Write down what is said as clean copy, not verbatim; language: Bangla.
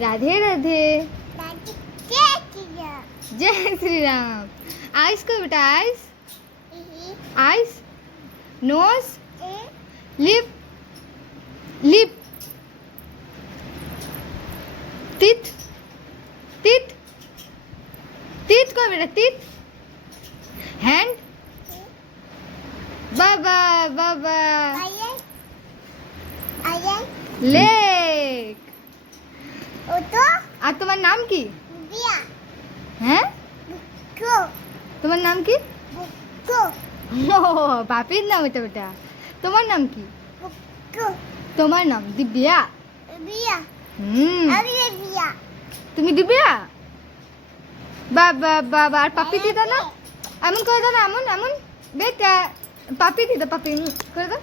राधे राधे। जय जय श्री राम। आइस को बेटा, eyes eyes, nose, lip lip, teeth teeth teeth को बेटा, टीथ, हैंड, बाबा बाबा, लेग। আর তোমার নাম কি? হ্যাঁ, তোমার নাম কি? ও বাপির নাম এটা বেটা। তোমার নাম কি? তোমার নাম দিব্যা। তুমি দিব্যা? বাবা বাবা। আর পাপি দিদা না? এমন করে দাও না, এমন এমন বেটা। পাপি দিদা, পাপি করে দাও।